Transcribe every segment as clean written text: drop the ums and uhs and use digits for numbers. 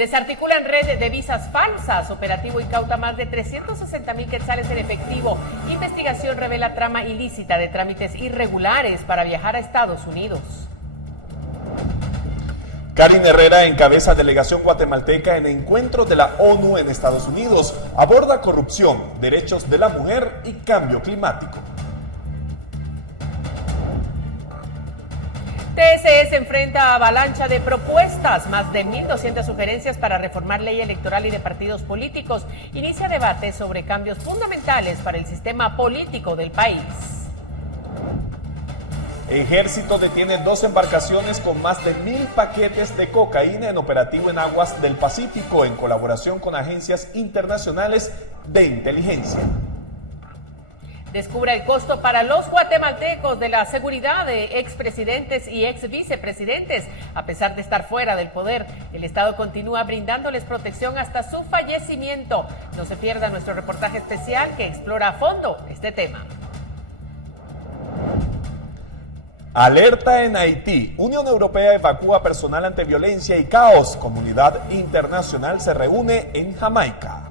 Desarticulan red de visas falsas. Operativo incauta más de 360.000 quetzales en efectivo. Investigación revela trama ilícita de trámites irregulares para viajar a Estados Unidos. Karin Herrera encabeza delegación guatemalteca en encuentro de la ONU en Estados Unidos. Aborda corrupción, derechos de la mujer y cambio climático. TSE se enfrenta a avalancha de propuestas, más de 1.200 sugerencias para reformar ley electoral y de partidos políticos. Inicia debate sobre cambios fundamentales para el sistema político del país. Ejército detiene 2 embarcaciones con más de 1.000 paquetes de cocaína en operativo en aguas del Pacífico en colaboración con agencias internacionales de inteligencia. Descubre el costo para los guatemaltecos de la seguridad de expresidentes y exvicepresidentes. A pesar de estar fuera del poder, el Estado continúa brindándoles protección hasta su fallecimiento. No se pierda nuestro reportaje especial que explora a fondo este tema. Alerta en Haití. Unión Europea evacúa personal ante violencia y caos. Comunidad internacional se reúne en Jamaica.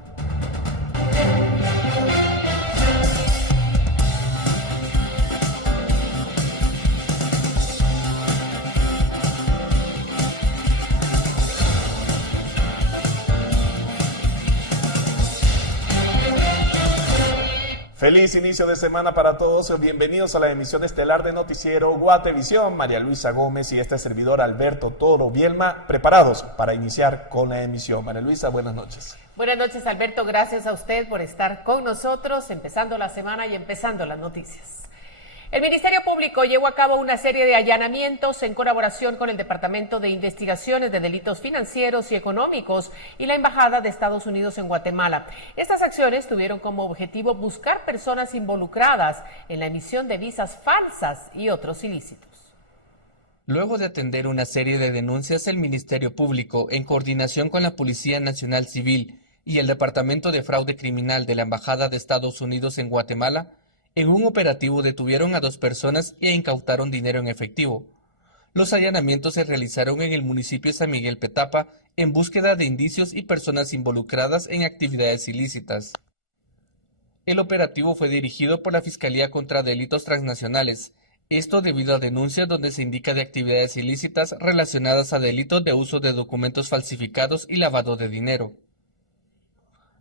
Feliz inicio de semana para todos. Bienvenidos a la emisión estelar de Noticiero Guatevisión. María Luisa Gómez y este servidor Alberto Toro Bielma, preparados para iniciar con la emisión. María Luisa, buenas noches. Buenas noches, Alberto. Gracias a usted por estar con nosotros, empezando la semana y empezando las noticias. El Ministerio Público llevó a cabo una serie de allanamientos en colaboración con el Departamento de Investigaciones de Delitos Financieros y Económicos y la Embajada de Estados Unidos en Guatemala. Estas acciones tuvieron como objetivo buscar personas involucradas en la emisión de visas falsas y otros ilícitos. Luego de atender una serie de denuncias, el Ministerio Público, en coordinación con la Policía Nacional Civil y el Departamento de Fraude Criminal de la Embajada de Estados Unidos en Guatemala, en un operativo detuvieron a 2 personas e incautaron dinero en efectivo. Los allanamientos se realizaron en el municipio de San Miguel Petapa en búsqueda de indicios y personas involucradas en actividades ilícitas. El operativo fue dirigido por la Fiscalía contra Delitos Transnacionales, esto debido a denuncias donde se indica de actividades ilícitas relacionadas a delitos de uso de documentos falsificados y lavado de dinero.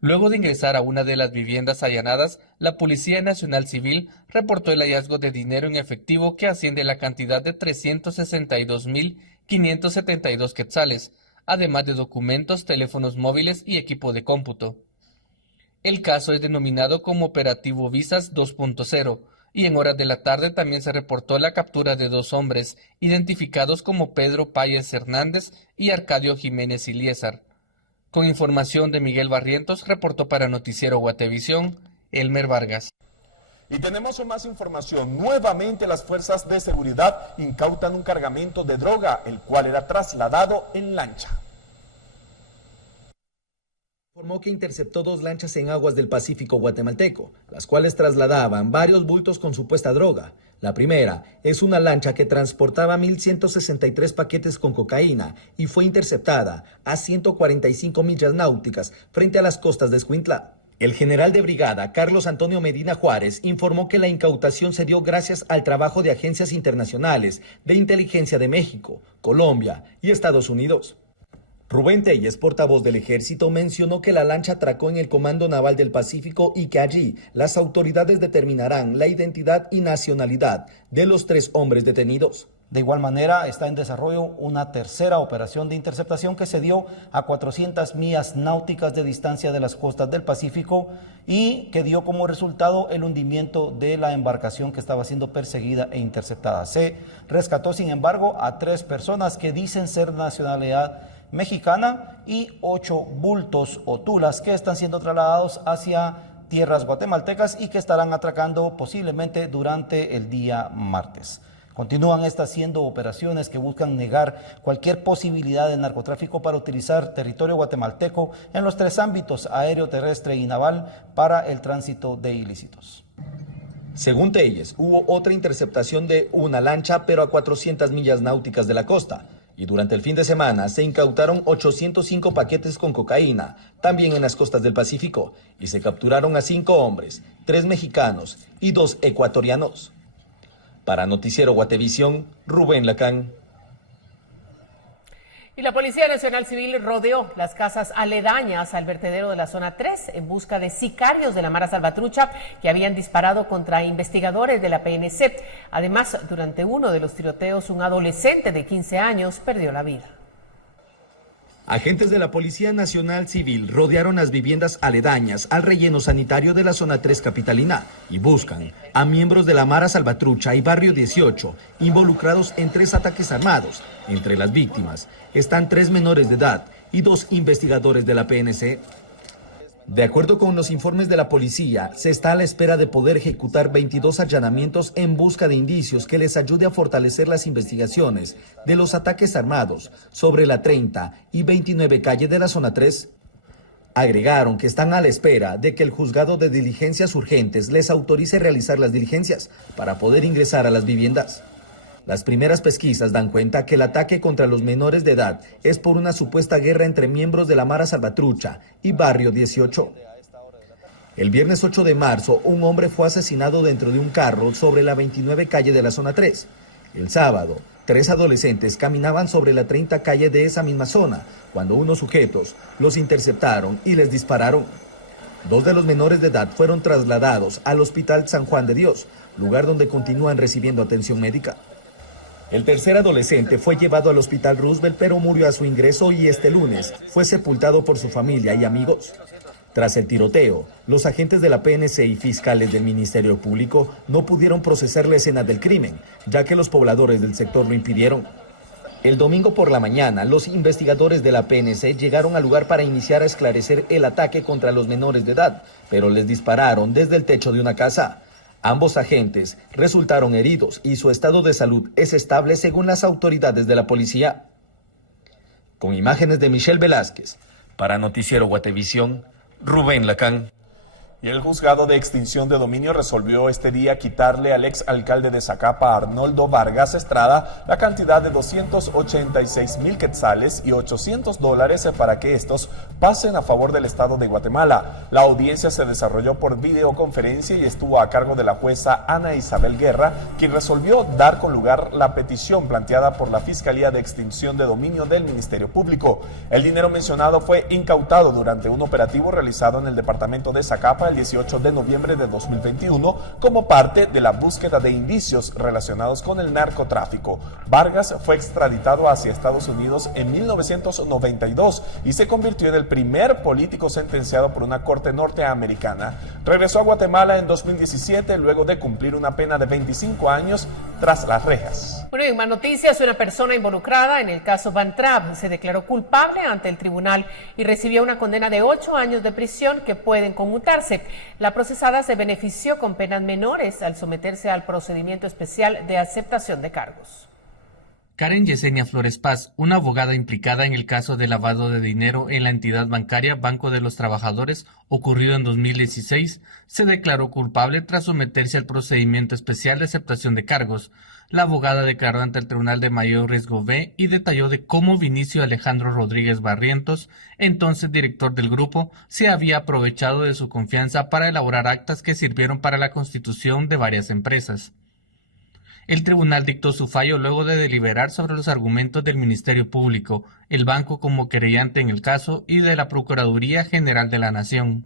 Luego de ingresar a una de las viviendas allanadas, la Policía Nacional Civil reportó el hallazgo de dinero en efectivo que asciende a la cantidad de 362.572 quetzales, además de documentos, teléfonos móviles y equipo de cómputo. El caso es denominado como Operativo Visas 2.0 y en horas de la tarde también se reportó la captura de 2 hombres, identificados como Pedro Páez Hernández y Arcadio Jiménez Iliésar. Con información de Miguel Barrientos, reportó para Noticiero Guatevisión, Elmer Vargas. Y tenemos más información. Nuevamente las fuerzas de seguridad incautan un cargamento de droga, el cual era trasladado en lancha. Informó que interceptó 2 lanchas en aguas del Pacífico guatemalteco, las cuales trasladaban varios bultos con supuesta droga. La primera es una lancha que transportaba 1.163 paquetes con cocaína y fue interceptada a 145 millas náuticas frente a las costas de Escuintla. El general de brigada, Carlos Antonio Medina Juárez, informó que la incautación se dio gracias al trabajo de agencias internacionales de inteligencia de México, Colombia y Estados Unidos. Rubén Telles, portavoz del Ejército, mencionó que la lancha atracó en el Comando Naval del Pacífico y que allí las autoridades determinarán la identidad y nacionalidad de los 3 hombres detenidos. De igual manera, está en desarrollo una tercera operación de interceptación que se dio a 400 millas náuticas de distancia de las costas del Pacífico y que dio como resultado el hundimiento de la embarcación que estaba siendo perseguida e interceptada. Se rescató, sin embargo, a 3 personas que dicen ser de nacionalidad mexicana y 8 bultos o tulas que están siendo trasladados hacia tierras guatemaltecas y que estarán atracando posiblemente durante el día martes. Continúan haciendo operaciones que buscan negar cualquier posibilidad de narcotráfico para utilizar territorio guatemalteco en los 3 ámbitos, aéreo, terrestre y naval, para el tránsito de ilícitos. Según Telles, hubo otra interceptación de una lancha, pero a 400 millas náuticas de la costa. Y durante el fin de semana se incautaron 805 paquetes con cocaína, también en las costas del Pacífico, y se capturaron a 5 hombres, 3 mexicanos y 2 ecuatorianos. Para Noticiero Guatevisión, Rubén Lacán. Y la Policía Nacional Civil rodeó las casas aledañas al vertedero de la zona 3 en busca de sicarios de la Mara Salvatrucha que habían disparado contra investigadores de la PNC. Además, durante uno de los tiroteos, un adolescente de 15 años perdió la vida. Agentes de la Policía Nacional Civil rodearon las viviendas aledañas al relleno sanitario de la zona 3 capitalina y buscan a miembros de la Mara Salvatrucha y Barrio 18 involucrados en 3 ataques armados. Entre las víctimas están 3 menores de edad y 2 investigadores de la PNC. De acuerdo con los informes de la policía, se está a la espera de poder ejecutar 22 allanamientos en busca de indicios que les ayude a fortalecer las investigaciones de los ataques armados sobre la 30 y 29 calle de la zona 3. Agregaron que están a la espera de que el juzgado de diligencias urgentes les autorice realizar las diligencias para poder ingresar a las viviendas. Las primeras pesquisas dan cuenta que el ataque contra los menores de edad es por una supuesta guerra entre miembros de la Mara Salvatrucha y Barrio 18. El viernes 8 de marzo, un hombre fue asesinado dentro de un carro sobre la 29 calle de la zona 3. El sábado, 3 adolescentes caminaban sobre la 30 calle de esa misma zona, cuando unos sujetos los interceptaron y les dispararon. 2 de los menores de edad fueron trasladados al Hospital San Juan de Dios, lugar donde continúan recibiendo atención médica. El tercer adolescente fue llevado al Hospital Roosevelt, pero murió a su ingreso y este lunes fue sepultado por su familia y amigos. Tras el tiroteo, los agentes de la PNC y fiscales del Ministerio Público no pudieron procesar la escena del crimen, ya que los pobladores del sector lo impidieron. El domingo por la mañana, los investigadores de la PNC llegaron al lugar para iniciar a esclarecer el ataque contra los menores de edad, pero les dispararon desde el techo de una casa. Ambos agentes resultaron heridos y su estado de salud es estable según las autoridades de la policía. Con imágenes de Michelle Velázquez, para Noticiero Guatevisión, Rubén Lacán. Y el juzgado de extinción de dominio resolvió este día quitarle al ex alcalde de Zacapa, Arnoldo Vargas Estrada, la cantidad de 286,000 quetzales y $800 para que estos pasen a favor del Estado de Guatemala. La audiencia se desarrolló por videoconferencia y estuvo a cargo de la jueza Ana Isabel Guerra, quien resolvió dar con lugar la petición planteada por la Fiscalía de Extinción de Dominio del Ministerio Público. El dinero mencionado fue incautado durante un operativo realizado en el departamento de Zacapa el 18 de noviembre de 2021 como parte de la búsqueda de indicios relacionados con el narcotráfico. Vargas fue extraditado hacia Estados Unidos en 1992 y se convirtió en el primer político sentenciado por una corte norteamericana. Regresó a Guatemala en 2017 luego de cumplir una pena de 25 años tras las rejas. Bueno, en más noticias, una persona involucrada en el caso Van Trapp se declaró culpable ante el tribunal y recibió una condena de 8 años de prisión que pueden conmutarse. La procesada se benefició con penas menores al someterse al procedimiento especial de aceptación de cargos. Karen Yesenia Flores Paz, una abogada implicada en el caso de lavado de dinero en la entidad bancaria Banco de los Trabajadores, ocurrido en 2016, se declaró culpable tras someterse al procedimiento especial de aceptación de cargos. La abogada declaró ante el Tribunal de Mayor Riesgo B y detalló de cómo Vinicio Alejandro Rodríguez Barrientos, entonces director del grupo, se había aprovechado de su confianza para elaborar actas que sirvieron para la constitución de varias empresas. El tribunal dictó su fallo luego de deliberar sobre los argumentos del Ministerio Público, el banco como querellante en el caso y de la Procuraduría General de la Nación.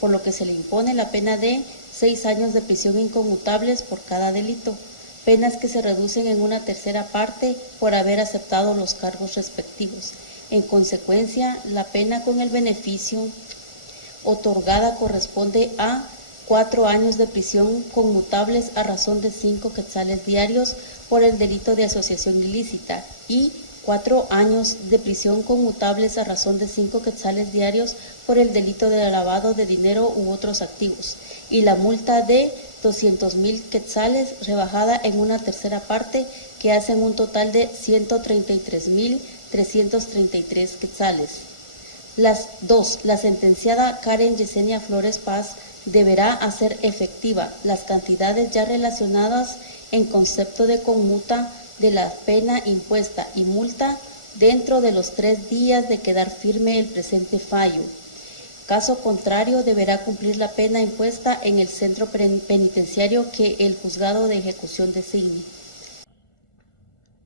Por lo que se le impone la pena de 6 años de prisión inconmutables por cada delito, penas que se reducen en una tercera parte por haber aceptado los cargos respectivos. En consecuencia, la pena con el beneficio otorgada corresponde a 4 años de prisión conmutables a razón de 5 quetzales diarios por el delito de asociación ilícita y 4 años de prisión conmutables a razón de 5 quetzales diarios por el delito de lavado de dinero u otros activos, y la multa de 200,000 quetzales rebajada en una tercera parte que hacen un total de 133,333 quetzales. La sentenciada Karen Yesenia Flores Paz deberá hacer efectiva las cantidades ya relacionadas en concepto de conmuta de la pena impuesta y multa dentro de los 3 días de quedar firme el presente fallo. Caso contrario, deberá cumplir la pena impuesta en el centro penitenciario que el juzgado de ejecución designe.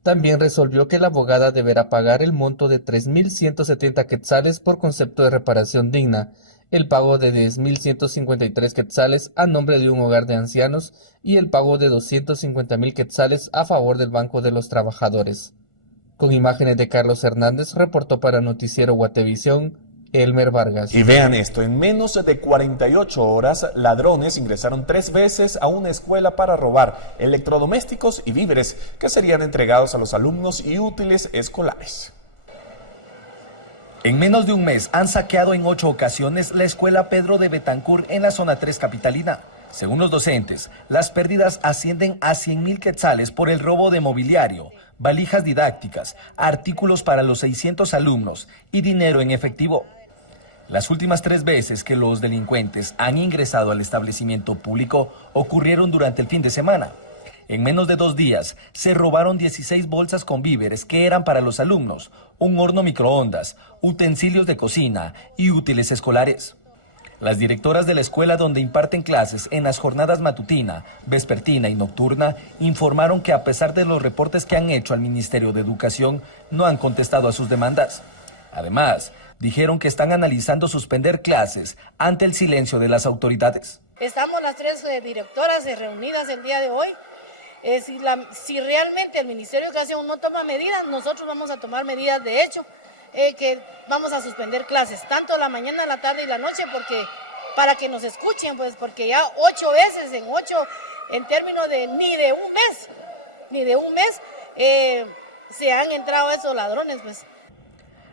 También resolvió que la abogada deberá pagar el monto de 3.170 quetzales por concepto de reparación digna, el pago de 10.153 quetzales a nombre de un hogar de ancianos y el pago de 250.000 quetzales a favor del Banco de los Trabajadores. Con imágenes de Carlos Hernández, reportó para Noticiero Guatevisión, Elmer Vargas. Y vean esto, en menos de 48 horas, ladrones ingresaron 3 veces a una escuela para robar electrodomésticos y víveres que serían entregados a los alumnos y útiles escolares. En menos de un mes han saqueado en 8 ocasiones la escuela Pedro de Betancur en la zona 3 capitalina. Según los docentes, las pérdidas ascienden a 100.000 quetzales por el robo de mobiliario, valijas didácticas, artículos para los 600 alumnos y dinero en efectivo. Las últimas 3 veces que los delincuentes han ingresado al establecimiento público ocurrieron durante el fin de semana. En menos de 2 días se robaron 16 bolsas con víveres que eran para los alumnos, un horno microondas, utensilios de cocina y útiles escolares. Las directoras de la escuela donde imparten clases en las jornadas matutina, vespertina y nocturna informaron que a pesar de los reportes que han hecho al Ministerio de Educación, no han contestado a sus demandas. Además, dijeron que están analizando suspender clases ante el silencio de las autoridades. Estamos las 3 directoras reunidas el día de hoy. Si realmente el Ministerio de Educación no toma medidas, nosotros vamos a tomar medidas de hecho, que vamos a suspender clases, tanto la mañana, la tarde y la noche, porque para que nos escuchen, pues porque ya 8 veces en términos de ni de un mes, se han entrado esos ladrones, pues.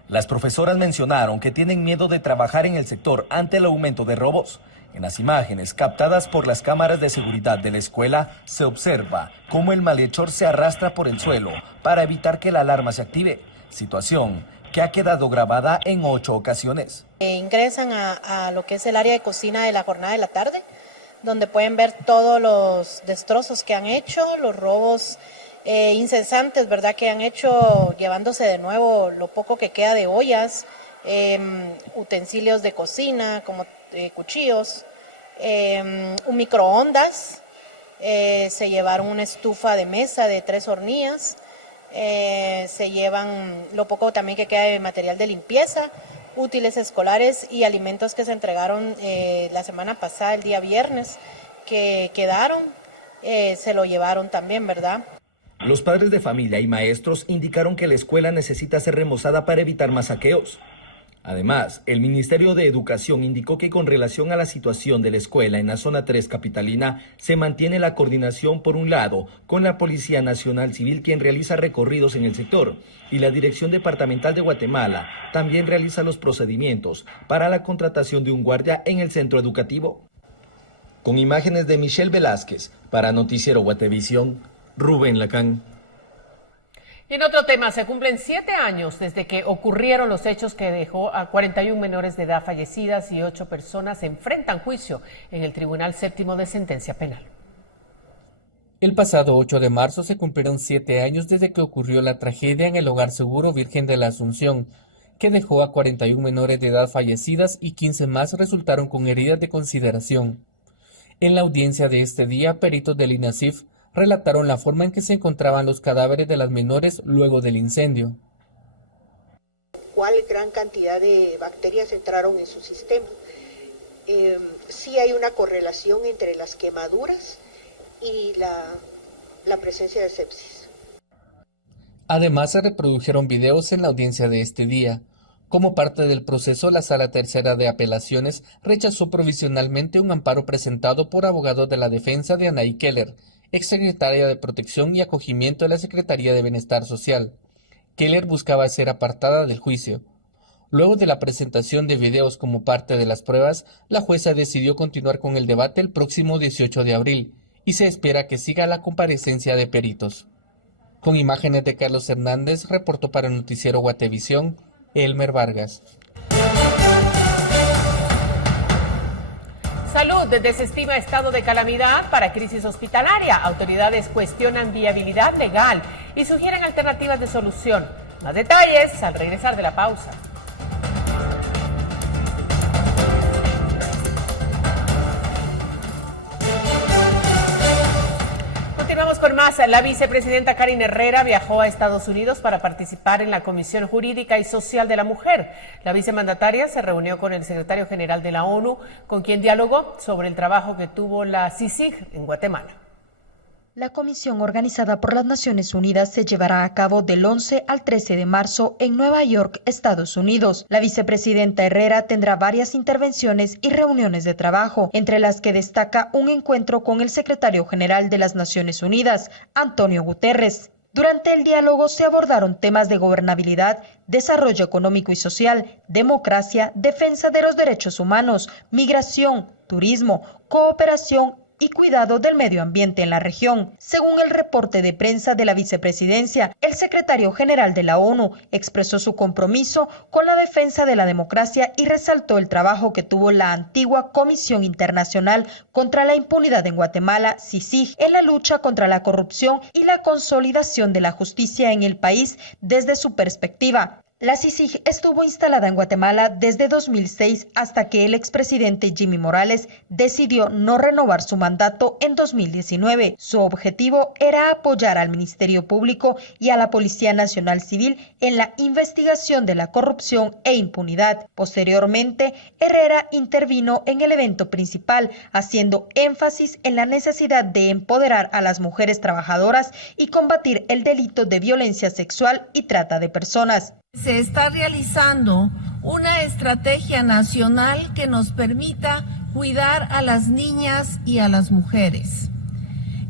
Las profesoras mencionaron que tienen miedo de trabajar en el sector ante el aumento de robos. En las imágenes captadas por las cámaras de seguridad de la escuela se observa cómo el malhechor se arrastra por el suelo para evitar que la alarma se active, situación que ha quedado grabada en 8 ocasiones. Ingresan a lo que es el área de cocina de la jornada de la tarde, donde pueden ver todos los destrozos que han hecho, los robos incesantes, ¿verdad?, que han hecho, llevándose de nuevo lo poco que queda de ollas, utensilios de cocina como cuchillos, un microondas, se llevaron una estufa de mesa de 3 hornillas, se llevan lo poco también que queda de material de limpieza, útiles escolares y alimentos que se entregaron la semana pasada, el día viernes, que quedaron, se lo llevaron también, ¿verdad? Los padres de familia y maestros indicaron que la escuela necesita ser remozada para evitar más saqueos. Además, el Ministerio de Educación indicó que con relación a la situación de la escuela en la zona 3 capitalina, se mantiene la coordinación por un lado con la Policía Nacional Civil, quien realiza recorridos en el sector, y la Dirección Departamental de Guatemala también realiza los procedimientos para la contratación de un guardia en el centro educativo. Con imágenes de Michelle Velázquez, para Noticiero Guatevisión, Rubén Lacán. Y en otro tema, se cumplen 7 años desde que ocurrieron los hechos que dejó a 41 menores de edad fallecidas y 8 personas enfrentan juicio en el Tribunal Séptimo de Sentencia Penal. El pasado 8 de marzo se cumplieron 7 años desde que ocurrió la tragedia en el Hogar Seguro Virgen de la Asunción, que dejó a 41 menores de edad fallecidas y 15 más resultaron con heridas de consideración. En la audiencia de este día, peritos del INASIF relataron la forma en que se encontraban los cadáveres de las menores luego del incendio. ¿Cuál gran cantidad de bacterias entraron en su sistema? Sí hay una correlación entre las quemaduras y la presencia de sepsis. Además, se reprodujeron videos en la audiencia de este día. Como parte del proceso, la Sala Tercera de Apelaciones rechazó provisionalmente un amparo presentado por abogados de la defensa de Anaí Keller, exsecretaria de Protección y Acogimiento de la Secretaría de Bienestar Social. Keller buscaba ser apartada del juicio. Luego de la presentación de videos como parte de las pruebas, la jueza decidió continuar con el debate el próximo 18 de abril y se espera que siga la comparecencia de peritos. Con imágenes de Carlos Hernández, reportó para Noticiero Guatevisión, Elmer Vargas. Salud desestima estado de calamidad para crisis hospitalaria. Autoridades cuestionan viabilidad legal y sugieren alternativas de solución. Más detalles al regresar de la pausa. Continuamos con más. La vicepresidenta Karin Herrera viajó a Estados Unidos para participar en la Comisión Jurídica y Social de la Mujer. La vicemandataria se reunió con el secretario general de la ONU, con quien dialogó sobre el trabajo que tuvo la CICIG en Guatemala. La comisión organizada por las Naciones Unidas se llevará a cabo del 11 al 13 de marzo en Nueva York, Estados Unidos. La vicepresidenta Herrera tendrá varias intervenciones y reuniones de trabajo, entre las que destaca un encuentro con el secretario general de las Naciones Unidas, Antonio Guterres. Durante el diálogo se abordaron temas de gobernabilidad, desarrollo económico y social, democracia, defensa de los derechos humanos, migración, turismo, cooperación y cuidado del medio ambiente en la región. Según el reporte de prensa de la vicepresidencia, el secretario general de la ONU expresó su compromiso con la defensa de la democracia y resaltó el trabajo que tuvo la antigua Comisión Internacional contra la Impunidad en Guatemala, CICIG, en la lucha contra la corrupción y la consolidación de la justicia en el país desde su perspectiva. La CICIG estuvo instalada en Guatemala desde 2006 hasta que el expresidente Jimmy Morales decidió no renovar su mandato en 2019. Su objetivo era apoyar al Ministerio Público y a la Policía Nacional Civil en la investigación de la corrupción e impunidad. Posteriormente, Herrera intervino en el evento principal, haciendo énfasis en la necesidad de empoderar a las mujeres trabajadoras y combatir el delito de violencia sexual y trata de personas. Se está realizando una estrategia nacional que nos permita cuidar a las niñas y a las mujeres.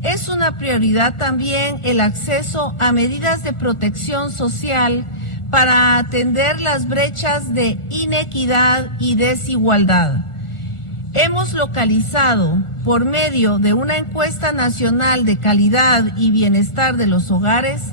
Es una prioridad también el acceso a medidas de protección social para atender las brechas de inequidad y desigualdad. Hemos localizado, por medio de una encuesta nacional de calidad y bienestar de los hogares,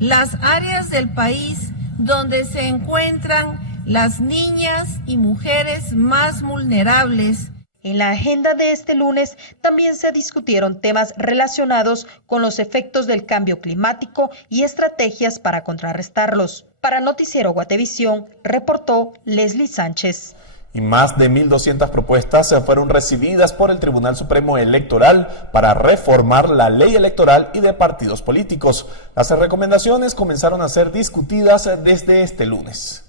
las áreas del país donde se encuentran las niñas y mujeres más vulnerables. En la agenda de este lunes también se discutieron temas relacionados con los efectos del cambio climático y estrategias para contrarrestarlos. Para Noticiero Guatevisión, reportó Leslie Sánchez. Y más de 1.200 propuestas fueron recibidas por el Tribunal Supremo Electoral para reformar la ley electoral y de partidos políticos. Las recomendaciones comenzaron a ser discutidas desde este lunes.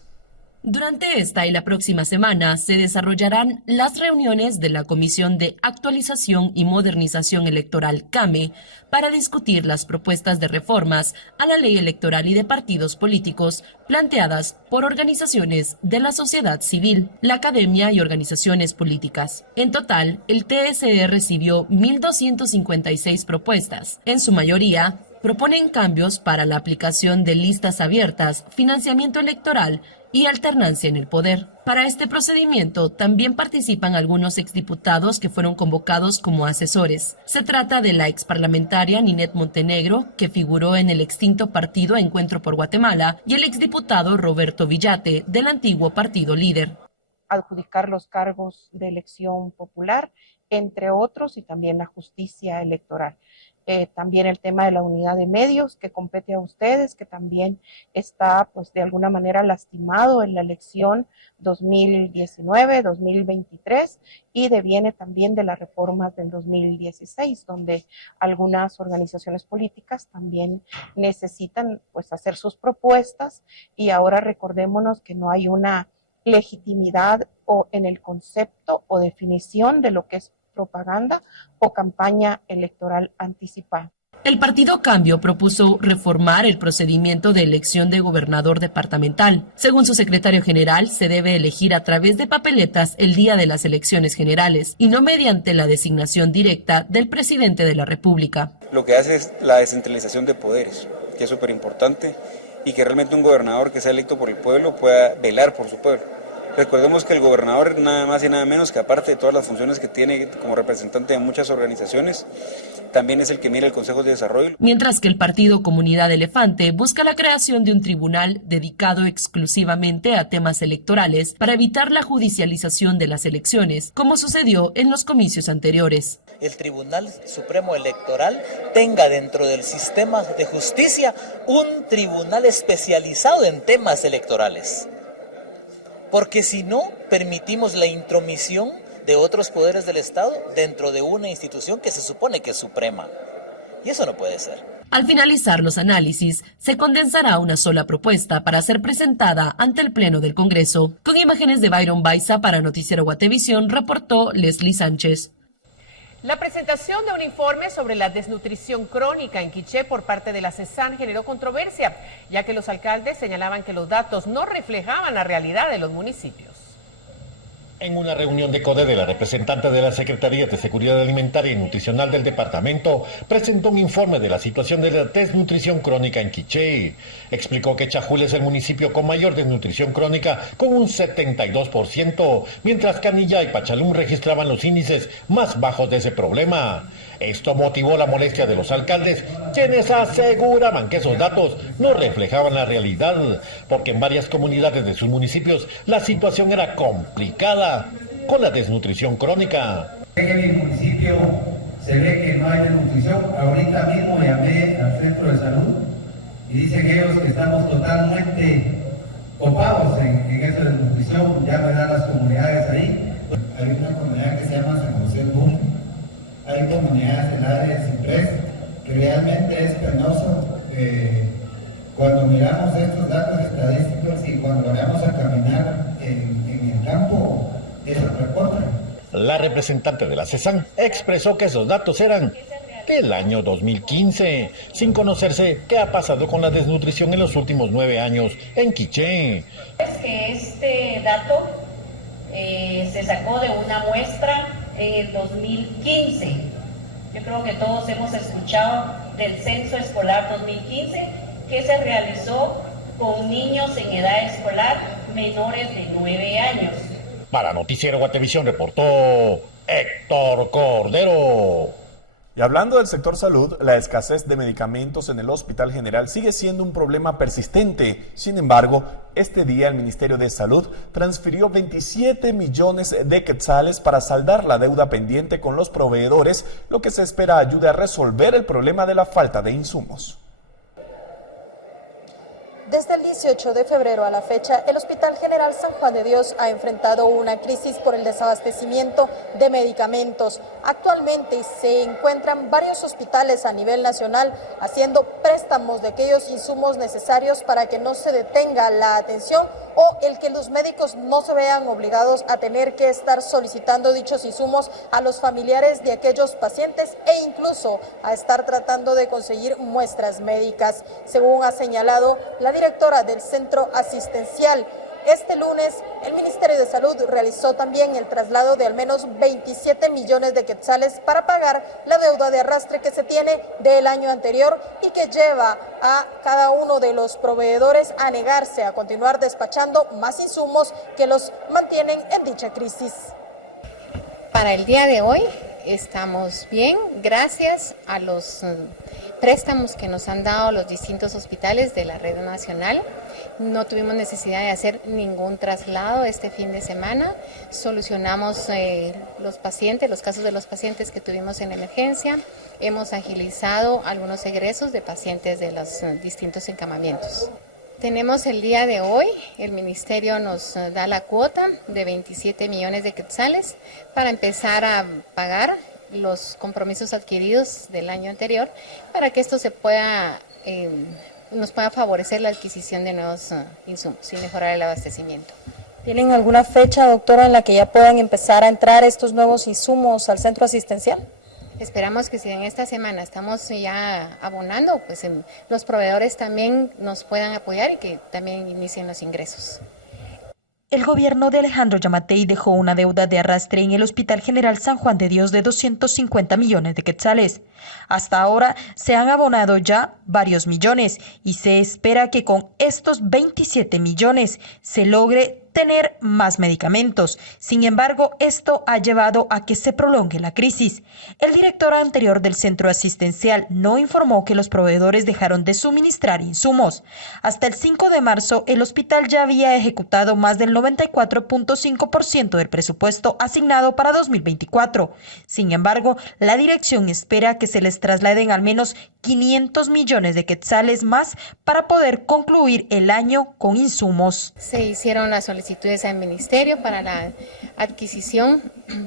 Durante esta y la próxima semana se desarrollarán las reuniones de la Comisión de Actualización y Modernización Electoral CAME para discutir las propuestas de reformas a la ley electoral y de partidos políticos planteadas por organizaciones de la sociedad civil, la academia y organizaciones políticas. En total, el TSE recibió 1.256 propuestas. En su mayoría, proponen cambios para la aplicación de listas abiertas, financiamiento electoral y alternancia en el poder. Para este procedimiento también participan algunos exdiputados que fueron convocados como asesores. Se trata de la exparlamentaria Ninette Montenegro, que figuró en el extinto partido Encuentro por Guatemala, y el exdiputado Roberto Villate, del antiguo Partido Líder. Adjudicar los cargos de elección popular, entre otros, y también la justicia electoral. También el tema de la unidad de medios que compete a ustedes, que también está pues de alguna manera lastimado en la elección 2019-2023 y deviene también de las reformas del 2016, donde algunas organizaciones políticas también necesitan pues hacer sus propuestas y ahora recordémonos que no hay una legitimidad o en el concepto o definición de lo que es propaganda o campaña electoral anticipada. El Partido Cambio propuso reformar el procedimiento de elección de gobernador departamental. Según su secretario general, se debe elegir a través de papeletas el día de las elecciones generales y no mediante la designación directa del presidente de la República. Lo que hace es la descentralización de poderes, que es súper importante, y que realmente un gobernador que sea electo por el pueblo pueda velar por su pueblo. Recordemos que el gobernador nada más y nada menos que aparte de todas las funciones que tiene como representante de muchas organizaciones, también es el que mira el Consejo de Desarrollo. Mientras que el partido Comunidad Elefante busca la creación de un tribunal dedicado exclusivamente a temas electorales para evitar la judicialización de las elecciones, como sucedió en los comicios anteriores. El Tribunal Supremo Electoral tenga dentro del sistema de justicia un tribunal especializado en temas electorales. Porque si no, permitimos la intromisión de otros poderes del Estado dentro de una institución que se supone que es suprema. Y eso no puede ser. Al finalizar los análisis, se condensará una sola propuesta para ser presentada ante el Pleno del Congreso. Con imágenes de Byron Baiza para Noticiero Guatevisión, reportó Leslie Sánchez. La presentación de un informe sobre la desnutrición crónica en Quiché por parte de la CESAN generó controversia, ya que los alcaldes señalaban que los datos no reflejaban la realidad de los municipios. En una reunión de CODE, la representante de la Secretaría de Seguridad Alimentaria y Nutricional del departamento presentó un informe de la situación de la desnutrición crónica en Quiché. Explicó que Chajul es el municipio con mayor desnutrición crónica, con un 72%, mientras que Anilla y Pachalún registraban los índices más bajos de ese problema. Esto motivó la molestia de los alcaldes, quienes aseguraban que esos datos no reflejaban la realidad, porque en varias comunidades de sus municipios la situación era complicada con la desnutrición crónica. En mi municipio se ve que no hay desnutrición. Ahorita mismo llamé al centro de salud y dicen ellos que estamos totalmente copados en esa desnutrición. Ya me dan las comunidades ahí. Hay una comunidad que se llama San José Boom. Hay comunidades en el área de Ciprés que realmente es penoso cuando miramos estos datos estadísticos y cuando vamos a caminar en el campo, eso reporta. La representante de la CESAN expresó que esos datos eran del año 2015, sin conocerse qué ha pasado con la desnutrición en los últimos 9 años en Quiché. Es que este dato se sacó de una muestra en el 2015. Yo creo que todos hemos escuchado del censo escolar 2015 que se realizó con niños en edad escolar menores de 9 años. Para Noticiero Guatevisión reportó Héctor Cordero. Y hablando del sector salud, la escasez de medicamentos en el Hospital General sigue siendo un problema persistente. Sin embargo, este día el Ministerio de Salud transfirió 27 millones de quetzales para saldar la deuda pendiente con los proveedores, lo que se espera ayude a resolver el problema de la falta de insumos. Desde el 18 de febrero a la fecha, el Hospital General San Juan de Dios ha enfrentado una crisis por el desabastecimiento de medicamentos. Actualmente se encuentran varios hospitales a nivel nacional haciendo préstamos de aquellos insumos necesarios para que no se detenga la atención o el que los médicos no se vean obligados a tener que estar solicitando dichos insumos a los familiares de aquellos pacientes e incluso a estar tratando de conseguir muestras médicas. Según ha señalado la directora del centro asistencial, este lunes el Ministerio de Salud realizó también el traslado de al menos 27 millones de quetzales para pagar la deuda de arrastre que se tiene del año anterior y que lleva a cada uno de los proveedores a negarse a continuar despachando más insumos que los mantienen en dicha crisis. Para el día de hoy estamos bien, gracias a los préstamos que nos han dado los distintos hospitales de la red nacional. No tuvimos necesidad de hacer ningún traslado este fin de semana. Solucionamos los casos de los pacientes que tuvimos en emergencia. Hemos agilizado algunos egresos de pacientes de los distintos encamamientos. Tenemos el día de hoy, el Ministerio nos da la cuota de 27 millones de quetzales para empezar a pagar los compromisos adquiridos del año anterior para que esto nos pueda favorecer la adquisición de nuevos insumos y mejorar el abastecimiento. ¿Tienen alguna fecha, doctora, en la que ya puedan empezar a entrar estos nuevos insumos al centro asistencial? Esperamos que si en esta semana estamos ya abonando, pues los proveedores también nos puedan apoyar y que también inicien los ingresos. El gobierno de Alejandro Yamatei dejó una deuda de arrastre en el Hospital General San Juan de Dios de 250 millones de quetzales. Hasta ahora se han abonado ya varios millones y se espera que con estos 27 millones se logre tener más medicamentos. Sin embargo, esto ha llevado a que se prolongue la crisis. El director anterior del centro asistencial no informó que los proveedores dejaron de suministrar insumos. Hasta el 5 de marzo, el hospital ya había ejecutado más del 94.5% del presupuesto asignado para 2024. Sin embargo, la dirección espera que se les trasladen al menos 500 millones de quetzales más para poder concluir el año con insumos. Se hicieron las solicitudes al ministerio para la adquisición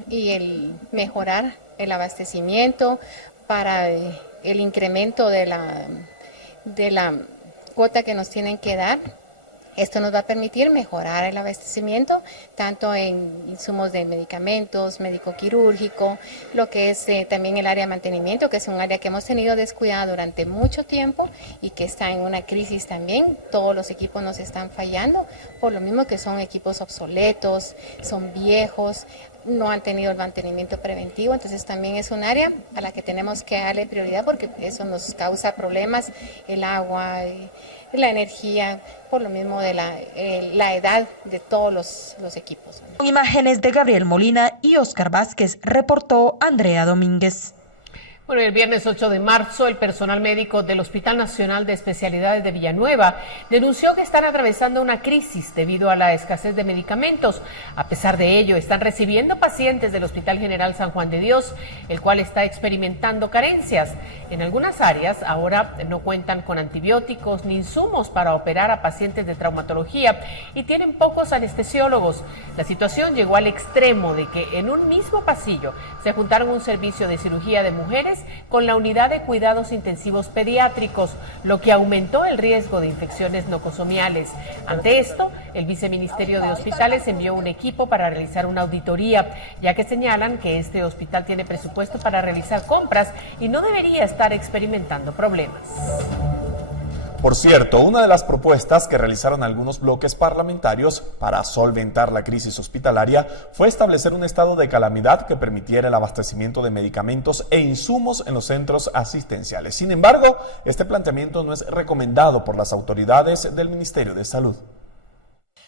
y el mejorar el abastecimiento, para el incremento de la cuota que nos tienen que dar. Esto nos va a permitir mejorar el abastecimiento, tanto en insumos de medicamentos, médico-quirúrgico, lo que es también el área de mantenimiento, que es un área que hemos tenido descuidada durante mucho tiempo y que está en una crisis también. Todos los equipos nos están fallando, por lo mismo que son equipos obsoletos, son viejos, no han tenido el mantenimiento preventivo, entonces también es un área a la que tenemos que darle prioridad porque eso nos causa problemas, el agua, la energía, por lo mismo de la edad de todos los equipos. Con imágenes de Gabriel Molina y Oscar Vázquez, reportó Andrea Domínguez. Bueno, el viernes 8 de marzo, el personal médico del Hospital Nacional de Especialidades de Villanueva denunció que están atravesando una crisis debido a la escasez de medicamentos. A pesar de ello, están recibiendo pacientes del Hospital General San Juan de Dios, el cual está experimentando carencias. En algunas áreas ahora no cuentan con antibióticos ni insumos para operar a pacientes de traumatología y tienen pocos anestesiólogos. La situación llegó al extremo de que en un mismo pasillo se juntaron un servicio de cirugía de mujeres con la unidad de cuidados intensivos pediátricos, lo que aumentó el riesgo de infecciones nosocomiales. Ante esto, el Viceministerio de Hospitales envió un equipo para realizar una auditoría, ya que señalan que este hospital tiene presupuesto para realizar compras y no debería estar experimentando problemas. Por cierto, una de las propuestas que realizaron algunos bloques parlamentarios para solventar la crisis hospitalaria fue establecer un estado de calamidad que permitiera el abastecimiento de medicamentos e insumos en los centros asistenciales. Sin embargo, este planteamiento no es recomendado por las autoridades del Ministerio de Salud.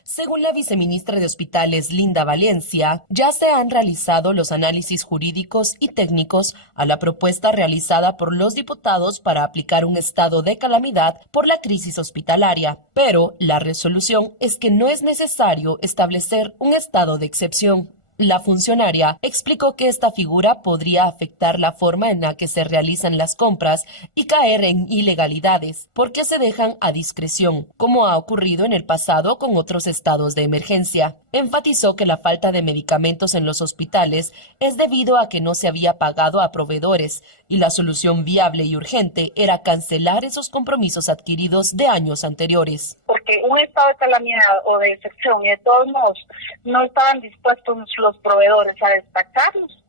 Según la viceministra de Hospitales, Linda Valencia, ya se han realizado los análisis jurídicos y técnicos a la propuesta realizada por los diputados para aplicar un estado de calamidad por la crisis hospitalaria, pero la resolución es que no es necesario establecer un estado de excepción. La funcionaria explicó que esta figura podría afectar la forma en la que se realizan las compras y caer en ilegalidades, porque se dejan a discreción, como ha ocurrido en el pasado con otros estados de emergencia. Enfatizó que la falta de medicamentos en los hospitales es debido a que no se había pagado a proveedores y la solución viable y urgente era cancelar esos compromisos adquiridos de años anteriores. Porque un estado de calamidad o de excepción, y de todos modos no estaban dispuestos los proveedores a despacharlos.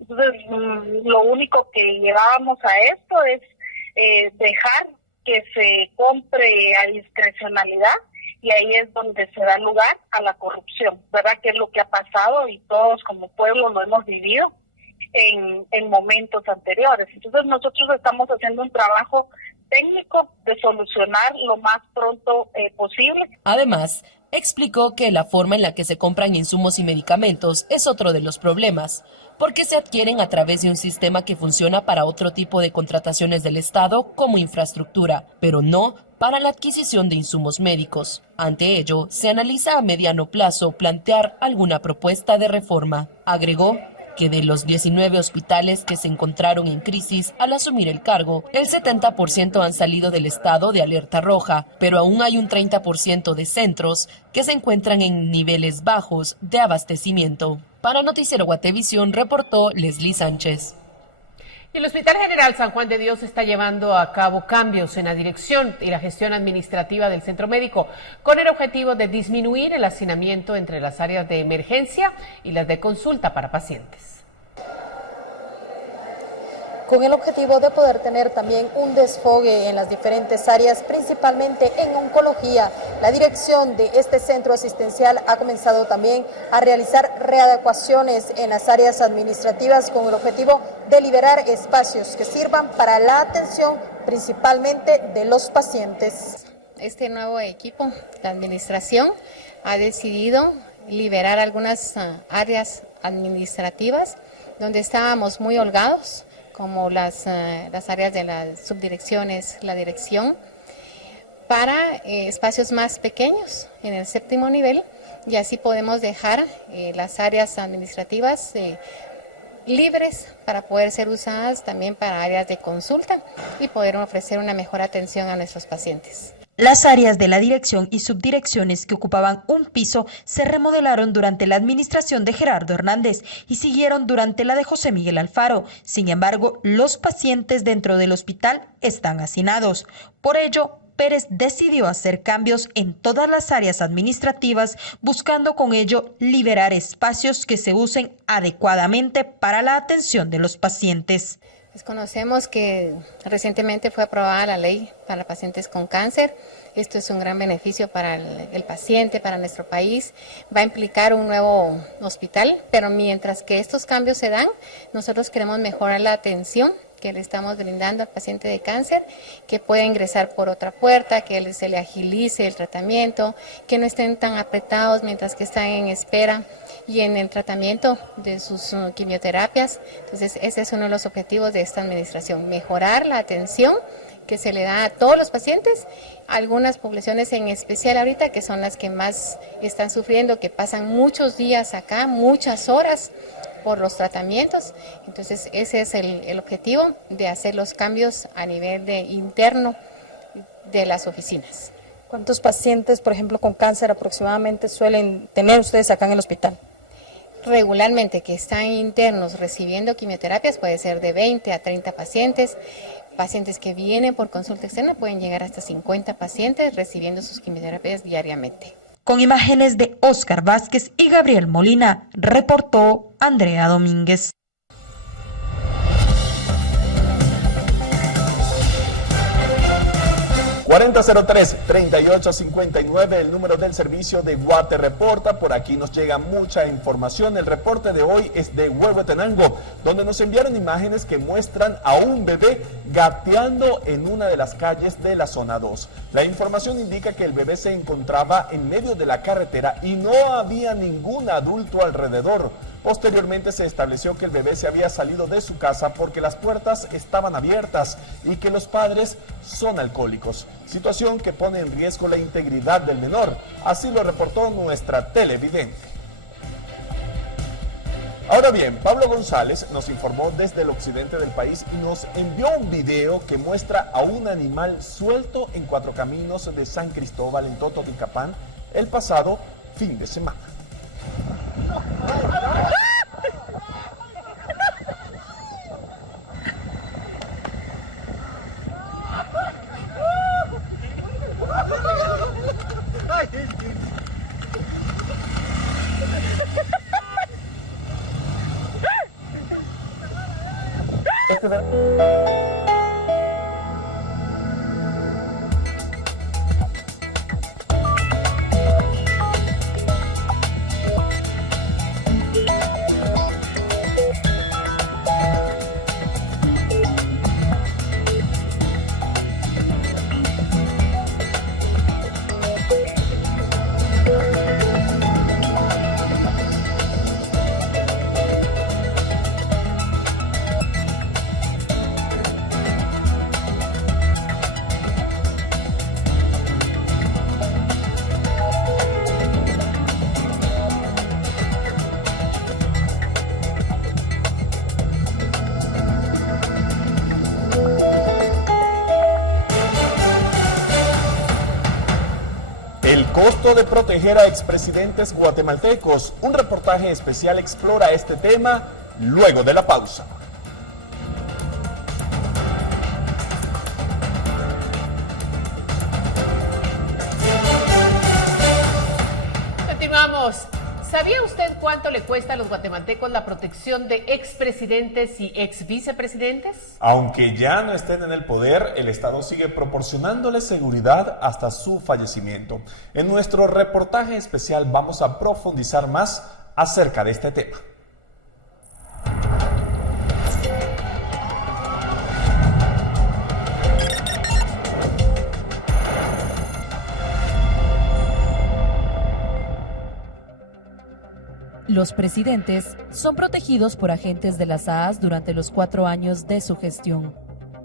Entonces, lo único que llevábamos a esto es dejar que se compre a discrecionalidad, y ahí es donde se da lugar a la corrupción, ¿verdad? Que es lo que ha pasado y todos como pueblo lo hemos vivido en momentos anteriores. Entonces nosotros estamos haciendo un trabajo técnico de solucionar lo más pronto posible. Además, explicó que la forma en la que se compran insumos y medicamentos es otro de los problemas, porque se adquieren a través de un sistema que funciona para otro tipo de contrataciones del Estado como infraestructura, pero no para la adquisición de insumos médicos. Ante ello, se analiza a mediano plazo plantear alguna propuesta de reforma. Agregó que de los 19 hospitales que se encontraron en crisis al asumir el cargo, el 70% han salido del estado de alerta roja, pero aún hay un 30% de centros que se encuentran en niveles bajos de abastecimiento. Para Noticiero Guatevisión, reportó Leslie Sánchez. El Hospital General San Juan de Dios está llevando a cabo cambios en la dirección y la gestión administrativa del centro médico, con el objetivo de disminuir el hacinamiento entre las áreas de emergencia y las de consulta para pacientes. Con el objetivo de poder tener también un desfogue en las diferentes áreas, principalmente en oncología, la dirección de este centro asistencial ha comenzado también a realizar readecuaciones en las áreas administrativas con el objetivo de liberar espacios que sirvan para la atención principalmente de los pacientes. Este nuevo equipo de administración ha decidido liberar algunas áreas administrativas donde estábamos muy holgados, como las áreas de las subdirecciones, la dirección, para espacios más pequeños en el 7º nivel, y así podemos dejar las áreas administrativas libres para poder ser usadas también para áreas de consulta y poder ofrecer una mejor atención a nuestros pacientes. Las áreas de la dirección y subdirecciones que ocupaban un piso se remodelaron durante la administración de Gerardo Hernández y siguieron durante la de José Miguel Alfaro. Sin embargo, los pacientes dentro del hospital están hacinados. Por ello, Pérez decidió hacer cambios en todas las áreas administrativas, buscando con ello liberar espacios que se usen adecuadamente para la atención de los pacientes. Conocemos que recientemente fue aprobada la ley para pacientes con cáncer. Esto es un gran beneficio para el paciente, para nuestro país. Va a implicar un nuevo hospital, pero mientras que estos cambios se dan, nosotros queremos mejorar la atención que le estamos brindando al paciente de cáncer, que pueda ingresar por otra puerta, que se le agilice el tratamiento, que no estén tan apretados mientras que están en espera y en el tratamiento de sus quimioterapias. Entonces, ese es uno de los objetivos de esta administración, mejorar la atención que se le da a todos los pacientes, algunas poblaciones en especial ahorita que son las que más están sufriendo, que pasan muchos días acá, muchas horas por los tratamientos. Entonces, ese es el objetivo de hacer los cambios a nivel interno de las oficinas. ¿Cuántos pacientes, por ejemplo, con cáncer aproximadamente suelen tener ustedes acá en el hospital? Regularmente que están internos recibiendo quimioterapias puede ser de 20 a 30 pacientes. Pacientes que vienen por consulta externa pueden llegar hasta 50 pacientes recibiendo sus quimioterapias diariamente. Con imágenes de Óscar Vázquez y Gabriel Molina, reportó Andrea Domínguez. 4003-3859, el número del servicio de Guate Reporta. Por aquí nos llega mucha información. El reporte de hoy es de Huehuetenango, donde nos enviaron imágenes que muestran a un bebé gateando en una de las calles de la zona 2. La información indica que el bebé se encontraba en medio de la carretera y no había ningún adulto alrededor. Posteriormente se estableció que el bebé se había salido de su casa porque las puertas estaban abiertas y que los padres son alcohólicos, situación que pone en riesgo la integridad del menor. Así lo reportó nuestra televidente. Ahora bien, Pablo González nos informó desde el occidente del país y nos envió un video que muestra a un animal suelto en Cuatro Caminos de San Cristóbal, en Totonicapán, el pasado fin de semana. Costo de proteger a expresidentes guatemaltecos. Un reportaje especial explora este tema luego de la pausa. Continuamos. ¿Sabía usted cuánto le cuesta a los guatemaltecos la protección de expresidentes y exvicepresidentes? Aunque ya no estén en el poder, el Estado sigue proporcionándoles seguridad hasta su fallecimiento. En nuestro reportaje especial vamos a profundizar más acerca de este tema. Los presidentes son protegidos por agentes de las SAAS durante los 4 años de su gestión.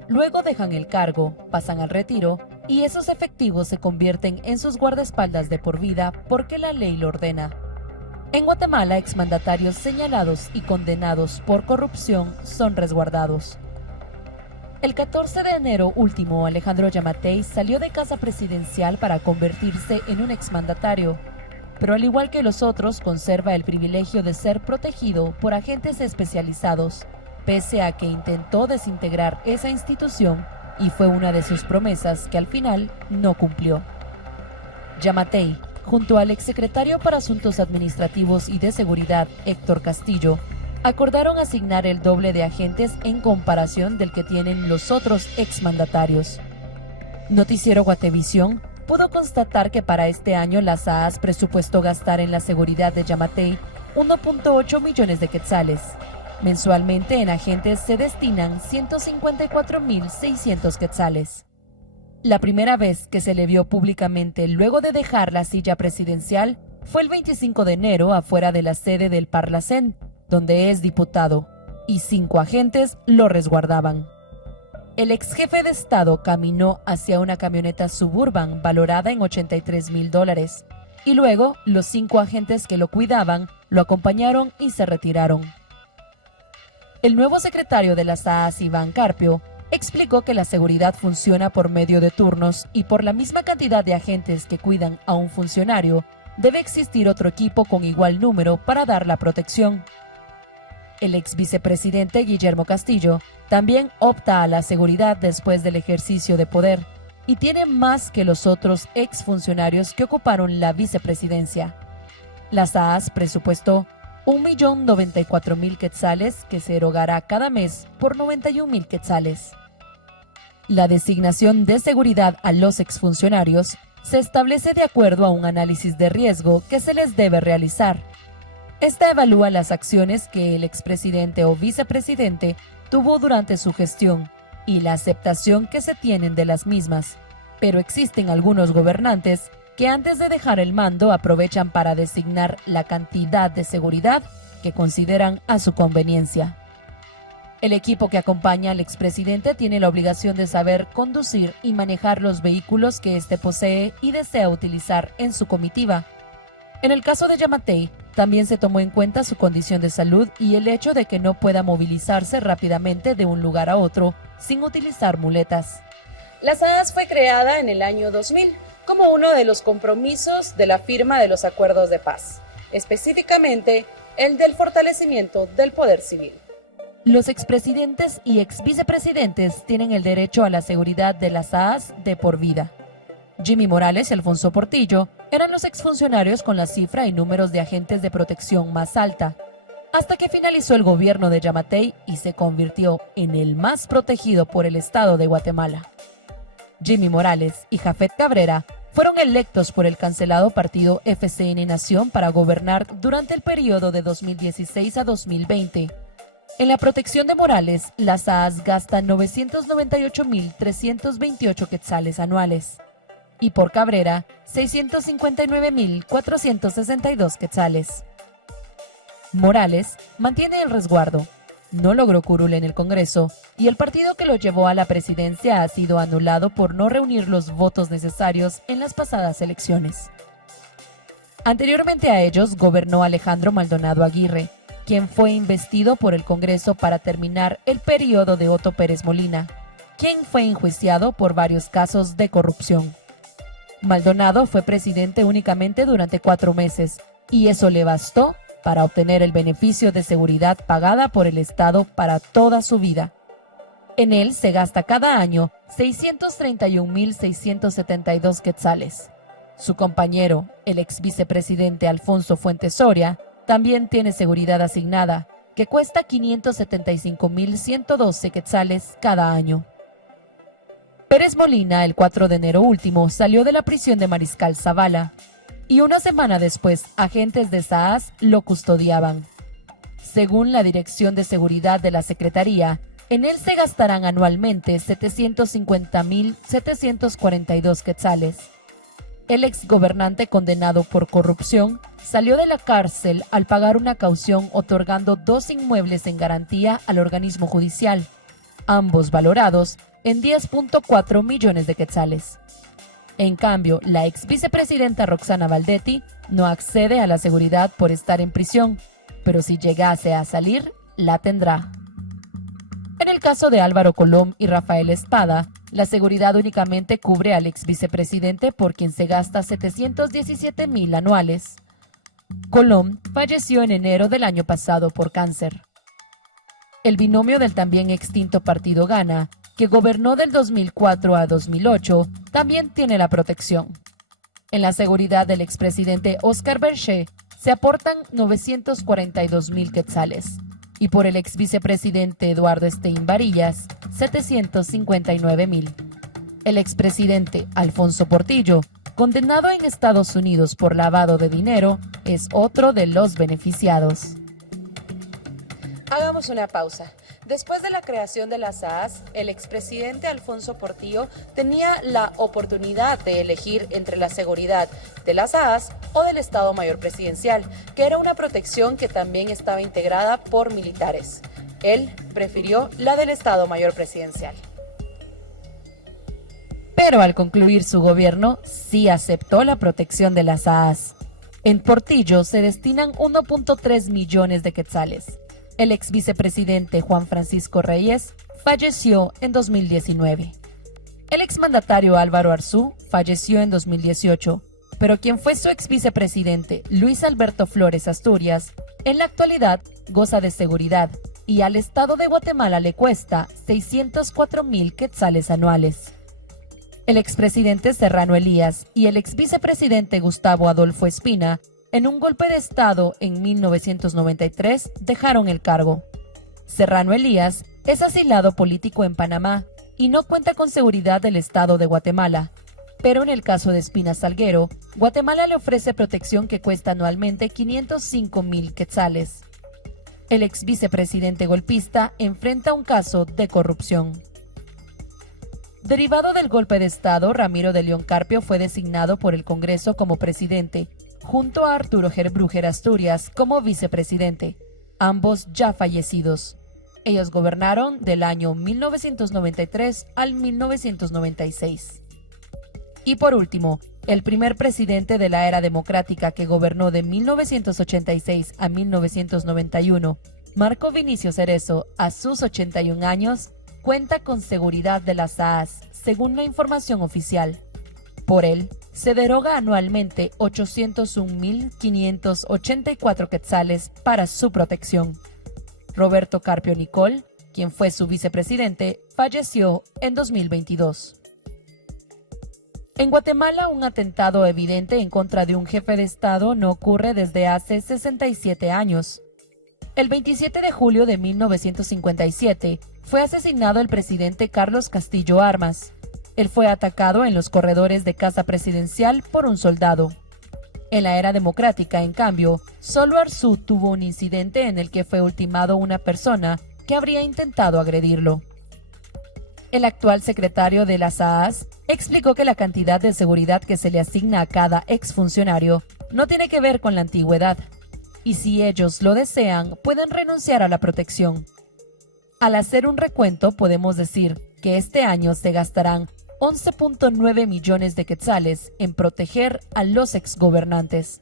Luego dejan el cargo, pasan al retiro y esos efectivos se convierten en sus guardaespaldas de por vida porque la ley lo ordena. En Guatemala, exmandatarios señalados y condenados por corrupción son resguardados. El 14 de enero último, Alejandro Yamatei salió de casa presidencial para convertirse en un exmandatario, pero al igual que los otros, conserva el privilegio de ser protegido por agentes especializados, pese a que intentó desintegrar esa institución y fue una de sus promesas que al final no cumplió. Yamatei, junto al exsecretario para Asuntos Administrativos y de Seguridad, Héctor Castillo, acordaron asignar el doble de agentes en comparación del que tienen los otros exmandatarios. Noticiero Guatevisión pudo constatar que para este año la SAAS presupuestó gastar en la seguridad de Yamatei 1.8 millones de quetzales. Mensualmente en agentes se destinan 154.600 quetzales. La primera vez que se le vio públicamente luego de dejar la silla presidencial fue el 25 de enero afuera de la sede del Parlacén, donde es diputado, y 5 agentes lo resguardaban. El ex jefe de Estado caminó hacia una camioneta Suburban valorada en $83,000 y luego los 5 agentes que lo cuidaban lo acompañaron y se retiraron. El nuevo secretario de la SAAS, Iván Carpio, explicó que la seguridad funciona por medio de turnos y por la misma cantidad de agentes que cuidan a un funcionario, debe existir otro equipo con igual número para dar la protección. El ex vicepresidente Guillermo Castillo también opta a la seguridad después del ejercicio de poder y tiene más que los otros exfuncionarios que ocuparon la vicepresidencia. La SAAS presupuestó 1.094.000 quetzales que se erogará cada mes por 91.000 quetzales. La designación de seguridad a los exfuncionarios se establece de acuerdo a un análisis de riesgo que se les debe realizar. Esta evalúa las acciones que el expresidente o vicepresidente tuvo durante su gestión y la aceptación que se tienen de las mismas, pero existen algunos gobernantes que antes de dejar el mando aprovechan para designar la cantidad de seguridad que consideran a su conveniencia. El equipo que acompaña al expresidente tiene la obligación de saber conducir y manejar los vehículos que éste posee y desea utilizar en su comitiva. En el caso de Yamatei, también se tomó en cuenta su condición de salud y el hecho de que no pueda movilizarse rápidamente de un lugar a otro sin utilizar muletas. La SAAS fue creada en el año 2000 como uno de los compromisos de la firma de los acuerdos de paz, específicamente el del fortalecimiento del poder civil. Los expresidentes y exvicepresidentes tienen el derecho a la seguridad de la SAAS de por vida. Jimmy Morales y Alfonso Portillo eran los exfuncionarios con la cifra y números de agentes de protección más alta, hasta que finalizó el gobierno de Yamatei y se convirtió en el más protegido por el Estado de Guatemala. Jimmy Morales y Jafet Cabrera fueron electos por el cancelado partido FCN Nación para gobernar durante el periodo de 2016 a 2020. En la protección de Morales, la SAAS gasta 998.328 quetzales anuales y por Cabrera, 659.462 quetzales. Morales mantiene el resguardo, no logró curul en el Congreso y el partido que lo llevó a la presidencia ha sido anulado por no reunir los votos necesarios en las pasadas elecciones. Anteriormente a ellos gobernó Alejandro Maldonado Aguirre, quien fue investido por el Congreso para terminar el periodo de Otto Pérez Molina, quien fue enjuiciado por varios casos de corrupción. Maldonado fue presidente únicamente durante 4 meses y eso le bastó para obtener el beneficio de seguridad pagada por el Estado para toda su vida. En él se gasta cada año 631.672 quetzales. Su compañero, el ex vicepresidente Alfonso Fuentes Soria, también tiene seguridad asignada, que cuesta 575.112 quetzales cada año. Pérez Molina, el 4 de enero último, salió de la prisión de Mariscal Zavala, y una semana después, agentes de SAAS lo custodiaban. Según la Dirección de Seguridad de la Secretaría, en él se gastarán anualmente 750.742 quetzales. El exgobernante condenado por corrupción salió de la cárcel al pagar una caución otorgando 2 inmuebles en garantía al organismo judicial, ambos valorados en 10.4 millones de quetzales. En cambio, la ex vicepresidenta Roxana Valdetti no accede a la seguridad por estar en prisión, pero si llegase a salir, la tendrá. En el caso de Álvaro Colom y Rafael Espada, la seguridad únicamente cubre al ex vicepresidente por quien se gasta 717,000 anuales. Colom falleció en enero del año pasado por cáncer. El binomio del también extinto Partido Gana, que gobernó del 2004 a 2008, también tiene la protección. En la seguridad del expresidente Óscar Berché se aportan 942,000 quetzales y por el ex vicepresidente Eduardo Estein Varillas, 759,000. El expresidente Alfonso Portillo, condenado en Estados Unidos por lavado de dinero, es otro de los beneficiados. Hagamos una pausa. Después de la creación de las SAAS, el expresidente Alfonso Portillo tenía la oportunidad de elegir entre la seguridad de las SAAS o del Estado Mayor Presidencial, que era una protección que también estaba integrada por militares. Él prefirió la del Estado Mayor Presidencial. Pero al concluir su gobierno, sí aceptó la protección de las SAAS. En Portillo se destinan 1.3 millones de quetzales. El ex vicepresidente Juan Francisco Reyes falleció en 2019. El exmandatario Álvaro Arzú falleció en 2018, pero quien fue su ex vicepresidente, Luis Alberto Flores Asturias, en la actualidad goza de seguridad y al Estado de Guatemala le cuesta 604,000 quetzales anuales. El expresidente Serrano Elías y el ex vicepresidente Gustavo Adolfo Espina, en un golpe de Estado en 1993, dejaron el cargo. Serrano Elías es asilado político en Panamá y no cuenta con seguridad del Estado de Guatemala. Pero en el caso de Espina Salguero, Guatemala le ofrece protección que cuesta anualmente 505,000 quetzales. El ex vicepresidente golpista enfrenta un caso de corrupción. Derivado del golpe de Estado, Ramiro de León Carpio fue designado por el Congreso como presidente, junto a Arturo Gerbrujer Asturias como vicepresidente, ambos ya fallecidos. Ellos gobernaron del año 1993 al 1996. Y por último, el primer presidente de la era democrática que gobernó de 1986 a 1991, Marco Vinicio Cerezo, a sus 81 años, cuenta con seguridad de las SAAS, según la información oficial. Por él, se deroga anualmente 801,584 quetzales para su protección. Roberto Carpio Nicol, quien fue su vicepresidente, falleció en 2022. En Guatemala, un atentado evidente en contra de un jefe de Estado no ocurre desde hace 67 años. El 27 de julio de 1957 fue asesinado el presidente Carlos Castillo Armas. Él fue atacado en los corredores de Casa Presidencial por un soldado. En la era democrática, en cambio, solo Arzú tuvo un incidente en el que fue ultimado una persona que habría intentado agredirlo. El actual secretario de las SAAS explicó que la cantidad de seguridad que se le asigna a cada exfuncionario no tiene que ver con la antigüedad, y si ellos lo desean, pueden renunciar a la protección. Al hacer un recuento, podemos decir que este año se gastarán 11.9 millones de quetzales en proteger a los exgobernantes.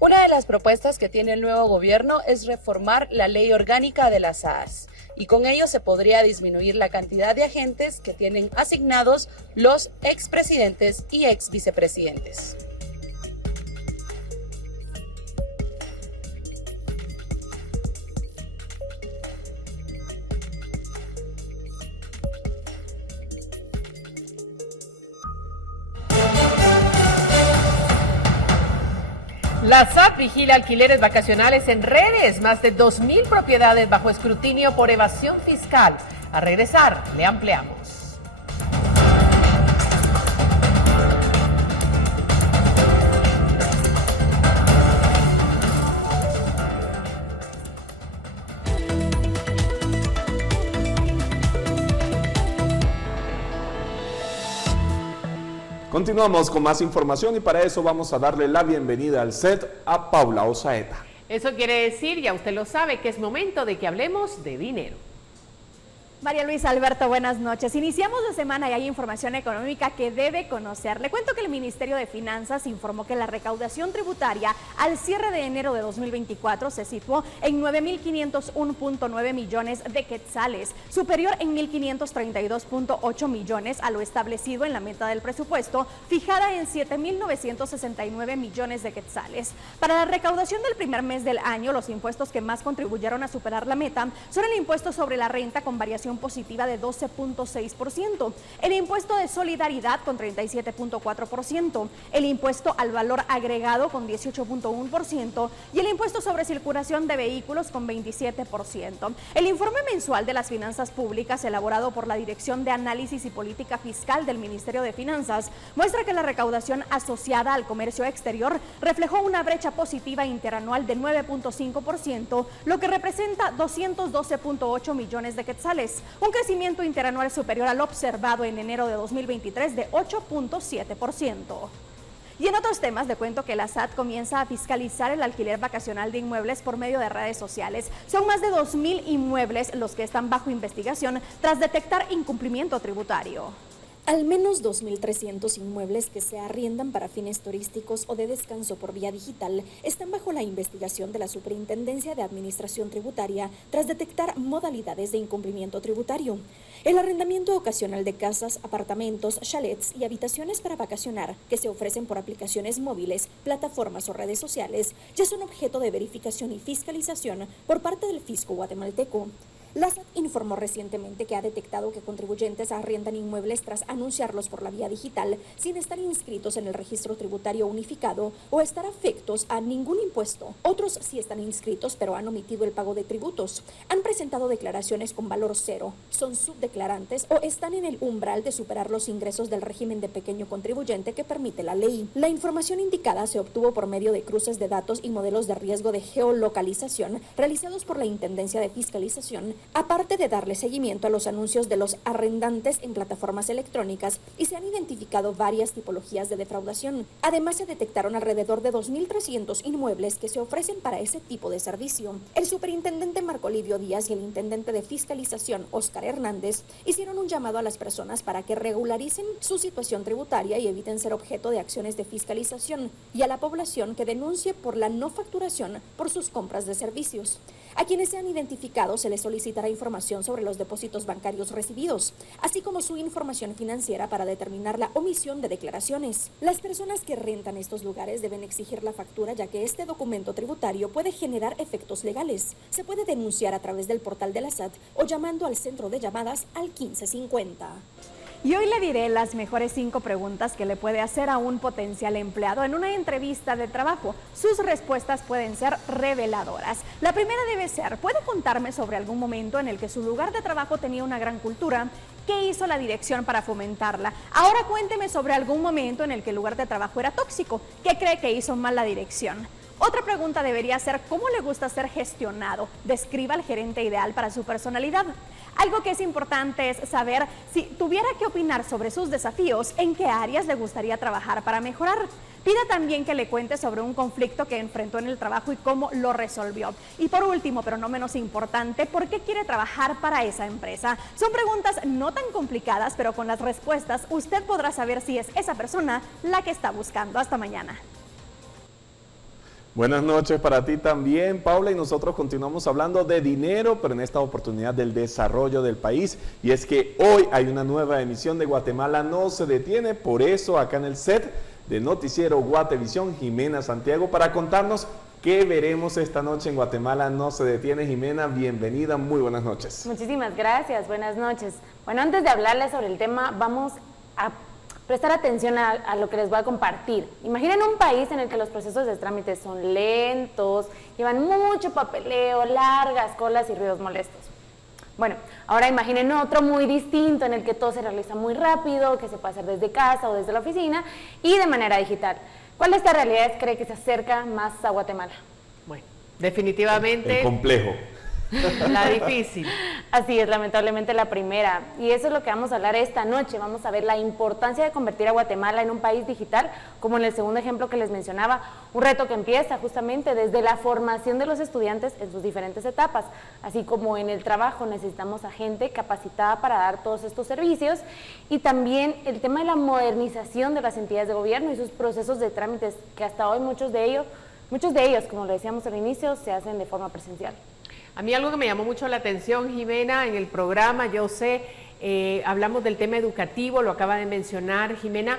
Una de las propuestas que tiene el nuevo gobierno es reformar la ley orgánica de las SAAS, y con ello se podría disminuir la cantidad de agentes que tienen asignados los expresidentes y exvicepresidentes. La SAT vigila alquileres vacacionales en redes, más de 2,000 propiedades bajo escrutinio por evasión fiscal. A regresar, le ampliamos. Continuamos con más información y para eso vamos a darle la bienvenida al set a Paula Osaeta. Eso quiere decir, ya usted lo sabe, que es momento de que hablemos de dinero. María Luisa, Alberto, buenas noches. Iniciamos la semana y hay información económica que debe conocer. Le cuento que el Ministerio de Finanzas informó que la recaudación tributaria al cierre de enero de 2024 se situó en 9.501.9 millones de quetzales, superior en 1.532.8 millones a lo establecido en la meta del presupuesto, fijada en 7.969 millones de quetzales. Para la recaudación del primer mes del año, los impuestos que más contribuyeron a superar la meta son el impuesto sobre la renta con variación positiva de 12.6%, el impuesto de solidaridad con 37.4%, el impuesto al valor agregado con 18.1% y el impuesto sobre circulación de vehículos con 27%. El informe mensual de las finanzas públicas elaborado por la Dirección de Análisis y Política Fiscal del Ministerio de Finanzas muestra que la recaudación asociada al comercio exterior reflejó una brecha positiva interanual de 9.5%, lo que representa 212.8 millones de quetzales, un crecimiento interanual superior al observado en enero de 2023 de 8.7%. Y en otros temas, le cuento que la SAT comienza a fiscalizar el alquiler vacacional de inmuebles por medio de redes sociales. Son más de 2.000 inmuebles los que están bajo investigación tras detectar incumplimiento tributario. Al menos 2.300 inmuebles que se arriendan para fines turísticos o de descanso por vía digital están bajo la investigación de la Superintendencia de Administración Tributaria tras detectar modalidades de incumplimiento tributario. El arrendamiento ocasional de casas, apartamentos, chalets y habitaciones para vacacionar que se ofrecen por aplicaciones móviles, plataformas o redes sociales ya son objeto de verificación y fiscalización por parte del fisco guatemalteco. La SAT informó recientemente que ha detectado que contribuyentes arriendan inmuebles tras anunciarlos por la vía digital sin estar inscritos en el registro tributario unificado o estar afectos a ningún impuesto. Otros sí están inscritos pero han omitido el pago de tributos. Han presentado declaraciones con valor cero, son subdeclarantes o están en el umbral de superar los ingresos del régimen de pequeño contribuyente que permite la ley. La información indicada se obtuvo por medio de cruces de datos y modelos de riesgo de geolocalización realizados por la Intendencia de Fiscalización, aparte de darle seguimiento a los anuncios de los arrendantes en plataformas electrónicas, y se han identificado varias tipologías de defraudación. Además, se detectaron alrededor de 2.300 inmuebles que se ofrecen para ese tipo de servicio. El superintendente Marco Livio Díaz y el intendente de fiscalización Óscar Hernández hicieron un llamado a las personas para que regularicen su situación tributaria y eviten ser objeto de acciones de fiscalización, y a la población que denuncie por la no facturación por sus compras de servicios. A quienes sean identificados se les solicitará información sobre los depósitos bancarios recibidos, así como su información financiera para determinar la omisión de declaraciones. Las personas que rentan estos lugares deben exigir la factura, ya que este documento tributario puede generar efectos legales. Se puede denunciar a través del portal de la SAT o llamando al centro de llamadas al 1550. Y hoy le diré las mejores 5 preguntas que le puede hacer a un potencial empleado en una entrevista de trabajo. Sus respuestas pueden ser reveladoras. La primera debe ser: ¿puede contarme sobre algún momento en el que su lugar de trabajo tenía una gran cultura? ¿Qué hizo la dirección para fomentarla? Ahora cuénteme sobre algún momento en el que el lugar de trabajo era tóxico. ¿Qué cree que hizo mal la dirección? Otra pregunta debería ser: ¿cómo le gusta ser gestionado? Describa al gerente ideal para su personalidad. Algo que es importante es saber si tuviera que opinar sobre sus desafíos, en qué áreas le gustaría trabajar para mejorar. Pida también que le cuente sobre un conflicto que enfrentó en el trabajo y cómo lo resolvió. Y por último, pero no menos importante, ¿por qué quiere trabajar para esa empresa? Son preguntas no tan complicadas, pero con las respuestas usted podrá saber si es esa persona la que está buscando. Hasta mañana. Buenas noches para ti también, Paula, y nosotros continuamos hablando de dinero, pero en esta oportunidad del desarrollo del país. Y es que hoy hay una nueva emisión de Guatemala No Se Detiene, por eso acá en el set de Noticiero Guatevisión, Jimena Santiago, para contarnos qué veremos esta noche en Guatemala No Se Detiene. Jimena, bienvenida, muy buenas noches. Muchísimas gracias, buenas noches. Bueno, antes de hablarles sobre el tema, vamos a prestar atención a lo que les voy a compartir. Imaginen un país en el que los procesos de trámite son lentos, llevan mucho papeleo, largas colas y ruidos molestos. Bueno, ahora imaginen otro muy distinto en el que todo se realiza muy rápido, que se puede hacer desde casa o desde la oficina y de manera digital. ¿Cuál de estas realidades cree que se acerca más a Guatemala? Bueno, definitivamente... El complejo. La difícil. Así es, lamentablemente la primera. Y eso es lo que vamos a hablar esta noche. Vamos a ver la importancia de convertir a Guatemala en un país digital, como en el segundo ejemplo que les mencionaba, un reto que empieza justamente desde la formación de los estudiantes en sus diferentes etapas, así como en el trabajo necesitamos a gente capacitada para dar todos estos servicios, y también el tema de la modernización de las entidades de gobierno y sus procesos de trámites, que hasta hoy muchos de ellos, como lo decíamos al inicio, se hacen de forma presencial. A mí algo que me llamó mucho la atención, Jimena, en el programa, yo sé, hablamos del tema educativo, lo acaba de mencionar Jimena.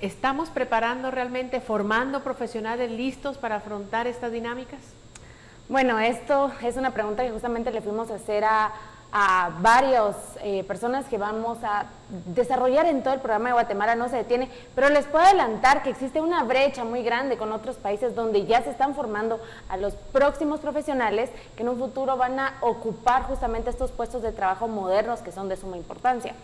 ¿Estamos preparando realmente, formando profesionales listos para afrontar estas dinámicas? Bueno, esto es una pregunta que justamente le fuimos a hacer a varias personas que vamos a desarrollar en todo el programa de Guatemala No Se Detiene, pero les puedo adelantar que existe una brecha muy grande con otros países donde ya se están formando a los próximos profesionales que en un futuro van a ocupar justamente estos puestos de trabajo modernos que son de suma importancia.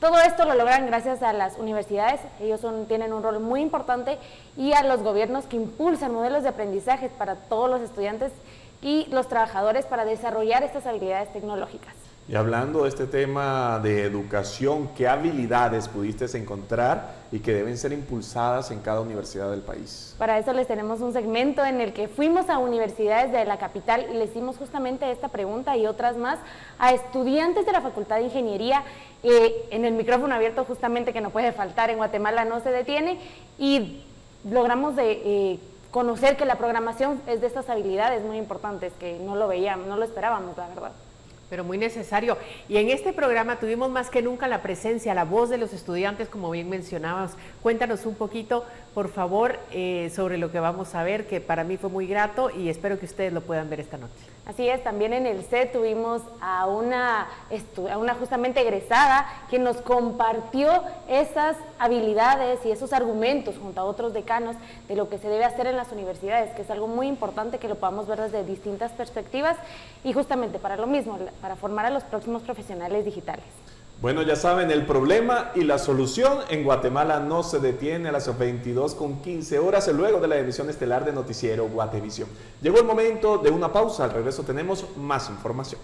Todo esto lo logran gracias a las universidades, ellos tienen un rol muy importante, y a los gobiernos que impulsan modelos de aprendizaje para todos los estudiantes y los trabajadores para desarrollar estas habilidades tecnológicas. Y hablando de este tema de educación, ¿qué habilidades pudiste encontrar y que deben ser impulsadas en cada universidad del país? Para eso les tenemos un segmento en el que fuimos a universidades de la capital y les hicimos justamente esta pregunta y otras más a estudiantes de la Facultad de Ingeniería, en el micrófono abierto justamente, que no puede faltar en Guatemala No Se Detiene, y logramos conocer que la programación es de estas habilidades muy importantes que no lo veíamos, no lo esperábamos, la verdad. Pero muy necesario. Y en este programa tuvimos más que nunca la presencia, la voz de los estudiantes, como bien mencionabas. Cuéntanos un poquito, por favor, sobre lo que vamos a ver, que para mí fue muy grato y espero que ustedes lo puedan ver esta noche. Así es, también en el set tuvimos a una justamente egresada que nos compartió esas habilidades y esos argumentos junto a otros decanos de lo que se debe hacer en las universidades, que es algo muy importante que lo podamos ver desde distintas perspectivas y justamente para lo mismo, para formar a los próximos profesionales digitales. Bueno, ya saben, el problema y la solución en Guatemala No Se Detiene a las 22:15 luego de la emisión estelar de Noticiero Guatevisión. Llegó el momento de una pausa, al regreso tenemos más información.